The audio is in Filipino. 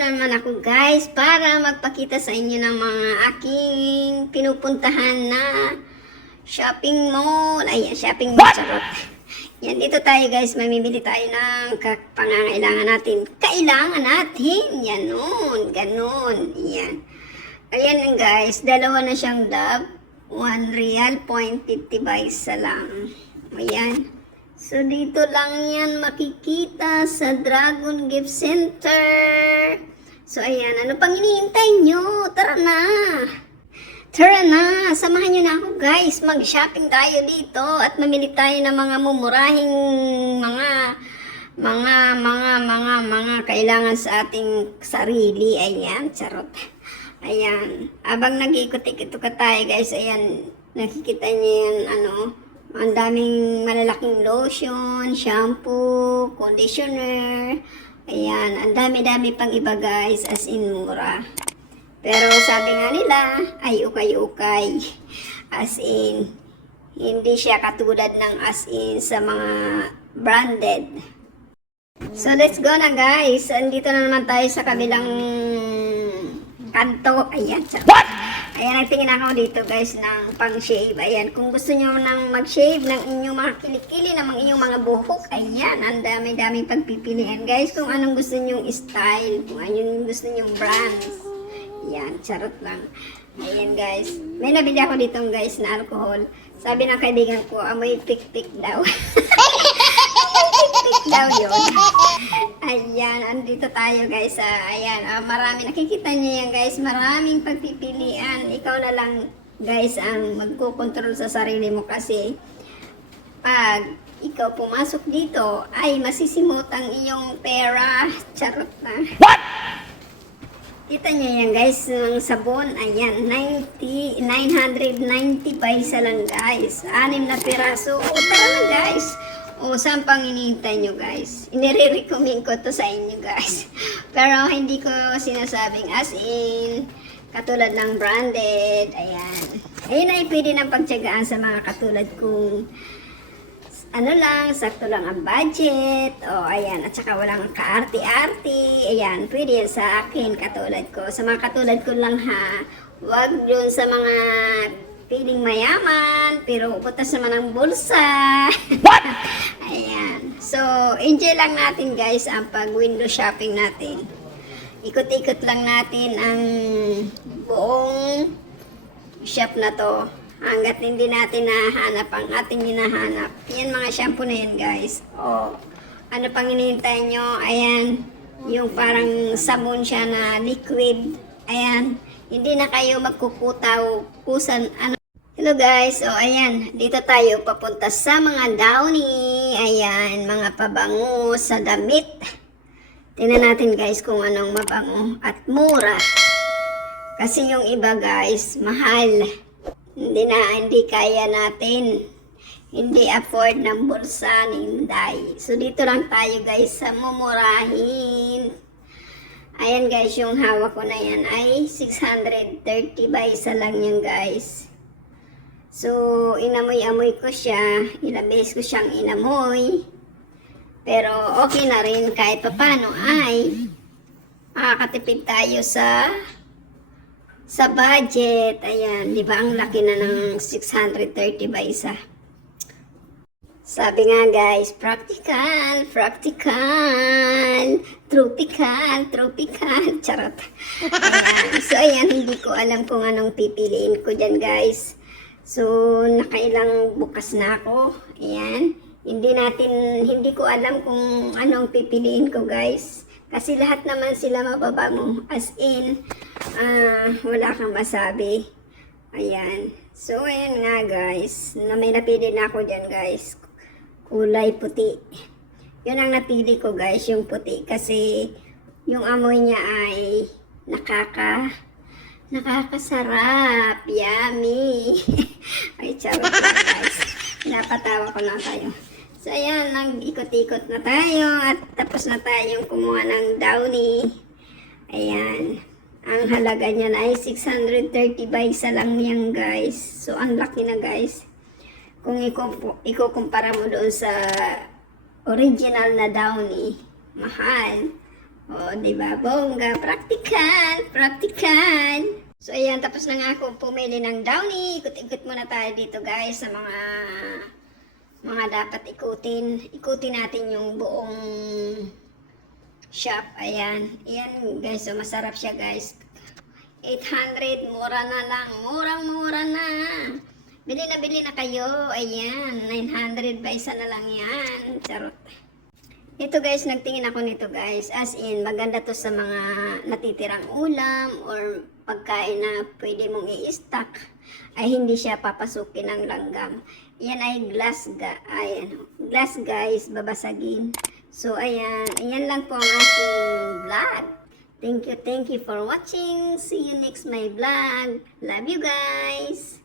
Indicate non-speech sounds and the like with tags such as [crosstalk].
naman ako guys para magpakita sa inyo ng mga aking pinupuntahan na shopping mall. Ayan, shopping mall. Charot. Yan, dito tayo guys, mamimili tayo ng pangangailangan natin. Kailangan natin. Yan nun, ganun. Yan. Ayan guys, dalawa na siyang dab. 1 real, 0.50 ba isa lang. Ayan. So, dito lang yan makikita sa Dragon Gift Center. So, ayan. Ano pang hinihintay nyo? Tara na! Tara na! Samahan nyo na ako guys. Mag-shopping tayo dito at mamili tayo ng mga mumurahing mga mga mga mga mga kailangan sa ating sarili. Ayan, charot. Ayan. Abang nag-ikot-ikot ka tayo guys, ayan. Nakikita niyo yan, ano, ang daming malalaking lotion, shampoo, conditioner. Ayan, ang dami-dami pang iba guys, as in mura. Pero sabi nga nila, ay ukay-ukay. As in, hindi siya katulad ng as in sa mga branded. So let's go na guys. Andito na naman tayo sa kabilang kanto. Ayan. Sa Ayan, nagtingin ako dito guys ng pang-shave. Ayan, kung gusto nyo nang mag-shave ng inyong mga kilikili, ng inyong mga buhok, ayan, ang dami-daming pagpipilian guys. Kung anong gusto nyong style, kung anong gusto nyong brand. Yan, charot lang. Ayan guys. May nabili ako dito guys na alcohol. Sabi ng kaibigan ko, amoy tik-tik daw. [laughs] tik-tik daw yun. Ayan, andito tayo guys. Ah, ayan, ah, marami. Nakikita niyo yan guys. Maraming pagpipilian. Ikaw na lang guys ang magkukontrol sa sarili mo kasi pag ikaw pumasok dito ay masisimot ang iyong pera. [laughs] Charot na. Kita niyo yan guys, ng sabon, ayan, 90, 990 pa isa lang guys. Anim na piraso. O tara na guys. O saan pang iniintay nyo guys? Inire-recommend ko to sa inyo guys. [laughs] Pero hindi ko sinasabing as in, katulad ng branded, ayan. Ayun ay pwede ng pagtyagaan sa mga katulad kong ano lang, sakto lang ang budget. O, ayan. At saka walang kaarti-arti. Ayan, pwede yan sa akin, katulad ko. Sa mga katulad ko lang ha, wag yun sa mga piling mayaman, pero uputas naman ang bulsa. [laughs] ayan. So, enjoy lang natin guys ang pag-window shopping natin. Ikot-ikot lang natin ang buong shop na to hanggat hindi natin nahanap ang ating hinahanap. Yan mga shampoo na yan guys. O, ano pang hinihintay nyo? Ayan, yung parang sabon siya na liquid. Ayan, hindi na kayo magkukutaw kusan ano. Hello guys, o ayan, dito tayo papunta sa mga downy. Ayan, mga pabango sa damit. Tingnan natin guys kung anong mabango at mura. Kasi yung iba guys, mahal. Hindi na, hindi kaya natin. Hindi afford ng bulsa ni Inday. So, dito lang tayo guys sa mumurahin. Ayan guys, yung hawak ko na yan ay 630 ba isa lang yan guys. So, inamoy-amoy ko siya. Ilang beses ko siyang inamoy. Pero okay na rin kahit papano ay makakatipid tayo sa sa budget, ayan, di ba ang laki na ng 630 ba isa? Sabi nga guys, practical, practical, tropical, tropical, charot. Ayan. So ayan, hindi ko alam kung anong pipiliin ko dyan guys. So, nakailang bukas na ako. Ayan. Hindi natin, hindi ko alam kung anong pipiliin ko guys. Kasi lahat naman sila mababango. As in, ah, wala kang masabi. Ayan. So, ayan nga guys. Na may napili na ako dyan guys. Kulay puti. Yun ang napili ko guys, yung puti. Kasi, yung amoy niya ay nakaka, nakakasarap. Yummy. [laughs] ay, charot lang guys. Napatawa ko lang tayo. So, ayan, nag-ikot-ikot na tayo at tapos na tayong kumuha ng downy. Ayan. Ang halaga niyan ay 630 ba isa lang yan, guys. So, ang laki na, guys. Kung ikukumpara mo doon sa original na downy, mahal. O, di ba? Bongga. Practical. Practical. So, ayan. Tapos na nga ako pumili ng downy. Ikot-ikot muna tayo dito, guys, sa mga mga dapat ikutin. Ikutin natin yung buong shop. Ayan. Ayan, guys. So, masarap siya, guys. 800. Mura na lang. Murang-mura na. Bili na bili na kayo. Ayan. 900 ba isa na lang yan. Charot. Ito guys, nagtingin ako nito guys. As in, maganda to sa mga natitirang ulam or pagkain na pwede mong i-stock ay hindi siya papasukin ng langgam. Yan ay glass ga ayan, glass guys, babasagin. So ayan, ayan lang po ang aking vlog. Thank you, thank you for watching. See you next my vlog. Love you guys.